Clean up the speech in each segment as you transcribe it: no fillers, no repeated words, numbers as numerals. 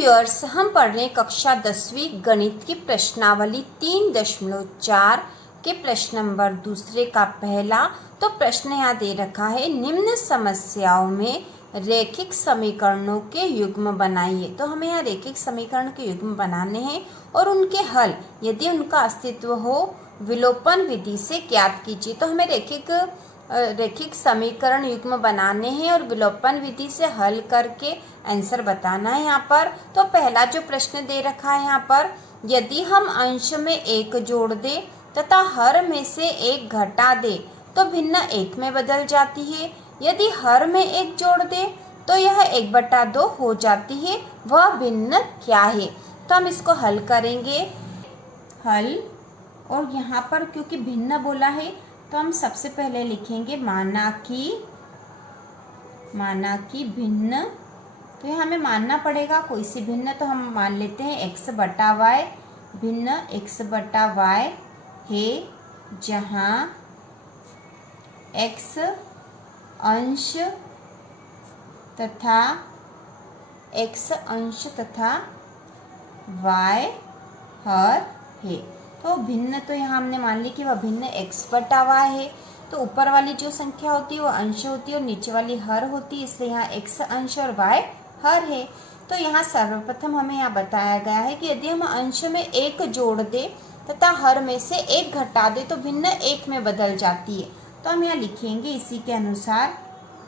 Viewers, हम पढ़ रहे हैं कक्षा 10वीं गणित की प्रश्नावली 3.4 के प्रश्न नंबर दूसरे का पहला। तो प्रश्न यहाँ दे रखा है, निम्न समस्याओं में रैखिक समीकरणों के युग्म बनाइए। तो हमें यहाँ रैखिक समीकरण के युग्म बनाने हैं और उनके हल यदि उनका अस्तित्व हो विलोपन विधि से ज्ञात कीजिए। तो हमें रैखिक समीकरण युग्म बनाने हैं और विलोपन विधि से हल करके आंसर बताना है। यहाँ पर तो पहला जो प्रश्न दे रखा है यहाँ पर, यदि हम अंश में एक जोड़ दे तथा हर में से एक घटा दे तो भिन्न एक में बदल जाती है। यदि हर में एक जोड़ दे तो यह 1/2 हो जाती है। वह भिन्न क्या है? तो हम इसको हल करेंगे। हल, और यहाँ पर क्योंकि भिन्न बोला है तो हम सबसे पहले लिखेंगे माना कि भिन्न। तो ये हमें मानना पड़ेगा कोई सी भिन्न। तो हम मान लेते हैं x/y भिन्न x/y है, जहाँ x अंश तथा y हर है। तो भिन्न, तो यहाँ हमने मान ली कि वह भिन्न x/y है। तो ऊपर वाली जो संख्या होती है वो अंश होती है और नीचे वाली हर होती है, इसलिए यहाँ x अंश और y हर है। तो यहाँ सर्वप्रथम हमें यहाँ बताया गया है कि यदि हम अंश में एक जोड़ दे तथा हर में से एक घटा दे तो भिन्न एक में बदल जाती है। तो हम यहाँ लिखेंगे इसी के अनुसार,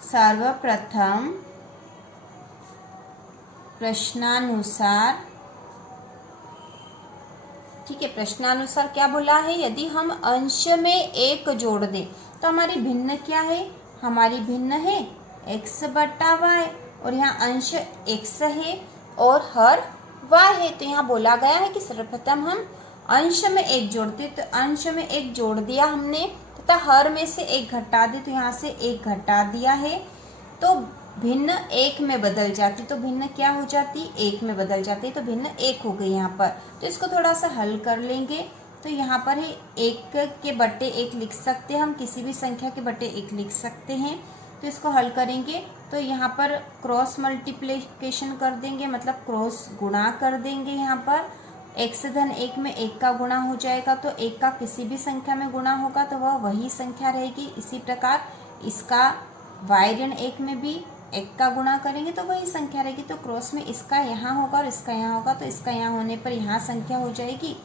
सर्वप्रथम प्रश्नानुसार, ठीक है, प्रश्नानुसार क्या बोला है, यदि हम अंश में एक जोड़ दें तो हमारी भिन्न क्या है, हमारी भिन्न है x/y और यहाँ अंश x है और हर y है। तो यहाँ बोला गया है कि सर्वप्रथम हम अंश में एक जोड़ते, तो अंश में एक जोड़ दिया हमने तथा हर में से एक घटा दे, तो यहाँ से एक घटा दिया है तो भिन्न एक में बदल जाती। तो भिन्न क्या हो जाती, एक में बदल जाती। तो भिन्न एक हो गई यहाँ पर। तो इसको थोड़ा सा हल कर लेंगे। तो यहाँ पर है 1 के बटे 1 लिख सकते हैं, हम किसी भी संख्या के बटे 1 लिख सकते हैं। तो इसको हल करेंगे तो यहाँ पर क्रॉस मल्टीप्लिकेशन कर देंगे, मतलब क्रॉस गुणा कर देंगे। यहाँ पर x/1 में 1 का गुणा हो जाएगा, तो 1 का किसी भी संख्या में गुणा होगा तो वह वही संख्या रहेगी। इसी प्रकार इसका y/1 में भी 1 का गुणा करेंगे तो वही संख्या रहेगी। तो क्रॉस में इसका यहाँ होगा और इसका यहाँ होगा, तो इसका यहाँ होने पर यहाँ संख्या हो जाएगी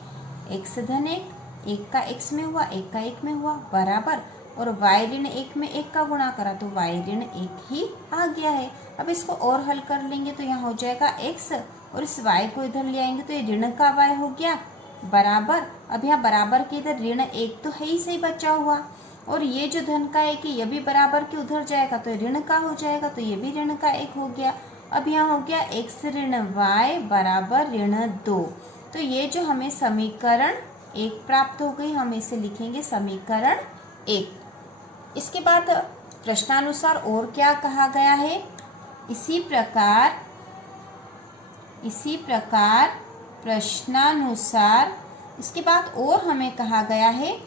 x/1, 1 का x में हुआ, 1 का 1 में हुआ, बराबर, और y/1 में 1 का गुणा करा तो y/1 ही आ गया है। अब इसको और हल कर लेंगे तो यहाँ हो जाएगा x और इस y को इधर ले आएंगे तो ये ऋण का y हो गया, बराबर। अब यहाँ बराबर के इधर ऋण 1 तो है ही सही बचा हुआ, और ये जो धन का 1 है ये भी बराबर के उधर जाएगा तो ऋण का हो जाएगा, तो ये भी ऋण का 1 हो गया। अब यहाँ हो गया x-y बराबर ऋण 2। तो ये जो हमें समीकरण 1 प्राप्त हो गई, हम इसे लिखेंगे समीकरण 1। इसके बाद प्रश्नानुसार और क्या कहा गया है, इसी प्रकार प्रश्नानुसार इसके बाद और हमें कहा गया है,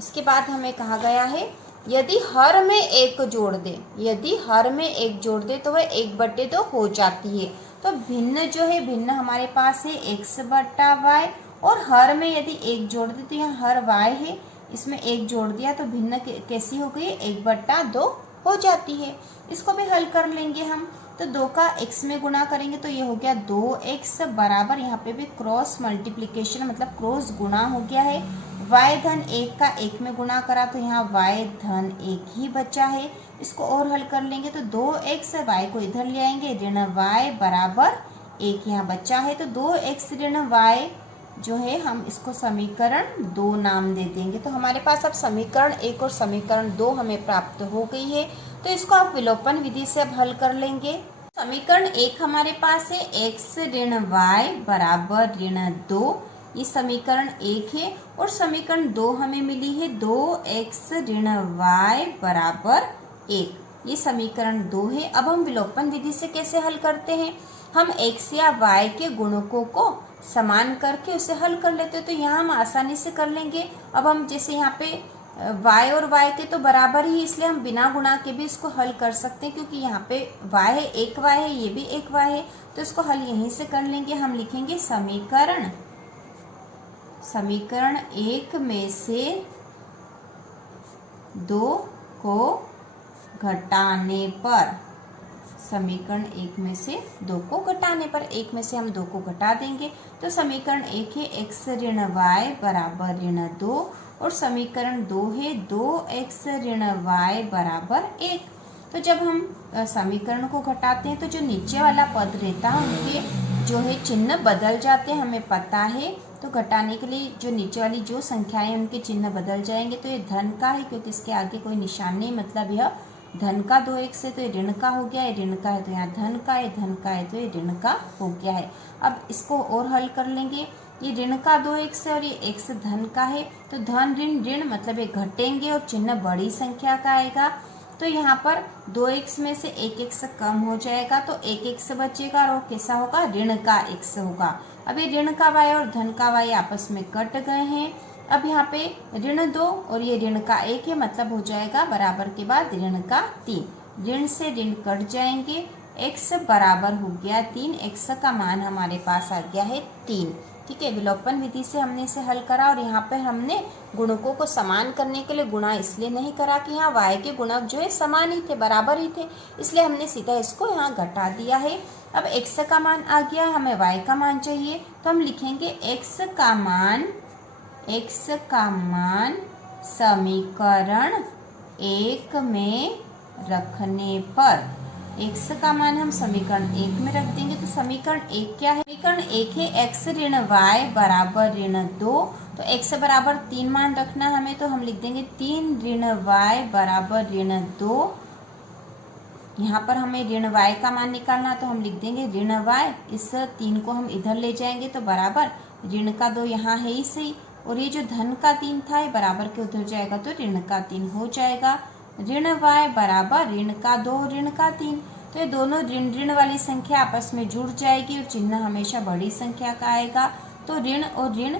इसके बाद हमें कहा गया है यदि हर में एक जोड़ दे, यदि हर में एक जोड़ दे तो वह 1/2 हो जाती है। तो भिन्न जो है, भिन्न हमारे पास है x/y और हर में यदि एक जोड़ दे तो यहाँ हर y है, इसमें एक जोड़ दिया तो भिन्न कैसी हो गई, 1/2 हो जाती है। इसको भी हल कर लेंगे हम। तो 2 का x में गुणा करेंगे तो ये हो गया 2x बराबर, यहाँ पे भी क्रॉस मल्टीप्लिकेशन मतलब क्रॉस गुणा हो गया है। y/1 का 1 में गुणा करा तो यहाँ y/1 ही बचा है। इसको और हल कर लेंगे तो 2x, y को इधर ले आएंगे, ऋण y बराबर 1 यहाँ बचा है। तो 2x ऋण y जो है हम इसको समीकरण 2 नाम दे देंगे। तो हमारे पास अब समीकरण 1 और समीकरण 2 हमें प्राप्त हो गई है। तो इसको आप विलोपन विधि से अब हल कर लेंगे। समीकरण 1 हमारे पास है x ऋण y बराबर ऋण 2, ये समीकरण 1 है। और समीकरण 2 हमें मिली है 2x ऋण y बराबर 1, ये समीकरण 2 है। अब हम विलोपन विधि से कैसे हल करते हैं, हम x या y के गुणकों को समान करके उसे हल कर लेते हैं। तो यहाँ हम आसानी से कर लेंगे। अब हम जैसे यहाँ पे y और y थे तो बराबर ही, इसलिए हम बिना गुणा के भी इसको हल कर सकते हैं, क्योंकि यहाँ पे y है, एक y है, ये भी एक y है, तो इसको हल यहीं से कर लेंगे। हम लिखेंगे समीकरण एक में से 2 को घटाने पर, समीकरण एक में से 2 को घटाने पर, एक में से हम 2 को घटा देंगे तो समीकरण एक है x ऋण y बराबर ऋण 2, और समीकरण 2 है 2x ऋण y बराबर 1। तो जब हम समीकरण को घटाते हैं तो जो नीचे वाला पद रहता है उनके जो है चिन्ह बदल जाते हैं, हमें पता है। तो घटाने के लिए जो नीचे वाली जो संख्याएं हैं उनके चिन्ह बदल जाएंगे। तो ये धन का है क्योंकि इसके आगे कोई निशान नहीं, मतलब यह धन का 2x है तो ये ऋण का हो गया, ये ऋण का है तो यहाँ धन का है, धन का है तो ये ऋण का हो गया है। अब इसको और हल कर लेंगे। ये ऋण का 2x है और ये x धन का है, तो धन ऋण ऋण मतलब ये घटेंगे और चिन्ह बड़ी संख्या का आएगा। तो यहाँ पर 2x में से 1x कम हो जाएगा तो 1x बचेगा और वो कैसा होगा, ऋण का x होगा। अब ये ऋण का y और धन का y आपस में कट गए हैं। अब यहाँ पे ऋण 2 और ये ऋण का 1 है, मतलब हो जाएगा बराबर के बाद ऋण का 3, ऋण से ऋण कट जाएंगे, x बराबर हो गया 3, x का मान हमारे पास आ गया है 3। ठीक है, विलोपन विधि से हमने इसे हल करा। और यहाँ पे हमने गुणकों को समान करने के लिए गुणा इसलिए नहीं करा कि यहाँ y के गुणक जो है समान ही थे, बराबर ही थे, इसलिए हमने सीधा इसको यहाँ घटा दिया है। अब x का मान आ गया, हमें y का मान चाहिए, तो हम लिखेंगे x का मान समीकरण एक में रखने पर, x का मान हम समीकरण एक में रख देंगे। तो समीकरण एक क्या है, समीकरण एक है x ऋण y बराबर ऋण 2, तो x बराबर 3 मान रखना हमें, तो हम लिख देंगे 3 ऋण y बराबर ऋण 2। यहाँ पर हमें ऋण y का मान निकालना, तो हम लिख देंगे ऋण y, इस 3 को हम इधर ले जाएंगे तो बराबर ऋण का 2 यहाँ है ही सही, और ये जो धन का 3 था ये बराबर के उधर जाएगा तो ऋण का 3 हो जाएगा। ऋण y बराबर ऋण का 2 ऋण का 3, तो ये दोनों ऋण ऋण वाली संख्या आपस में जुड़ जाएगी और चिन्ह हमेशा बड़ी संख्या का आएगा। तो ऋण और ऋण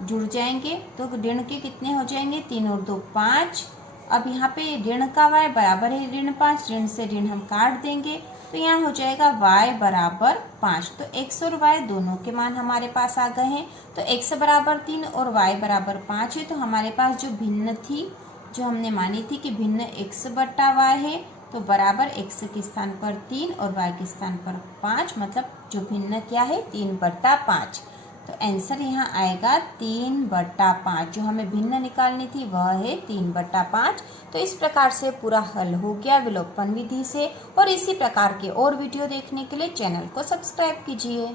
जुड़ जाएंगे तो ऋण के कितने हो जाएंगे, 3 और 2 5। अब यहाँ पे ऋण का y बराबर है ऋण 5, ऋण से ऋण हम काट देंगे तो यहाँ हो जाएगा y बराबर 5। तो x और y दोनों के मान हमारे पास आ गए हैं। तो x बराबर 3 और y बराबर 5 है, तो हमारे पास जो भिन्न थी, जो हमने मानी थी कि भिन्न x बट्टा y है, तो बराबर x के स्थान पर 3 और y के स्थान पर 5, मतलब जो भिन्न क्या है 3/5। तो आंसर यहाँ आएगा 3/5। जो हमें भिन्न निकालनी थी वह है 3/5। तो इस प्रकार से पूरा हल हो गया विलोपन विधि से। और इसी प्रकार के और वीडियो देखने के लिए चैनल को सब्सक्राइब कीजिए।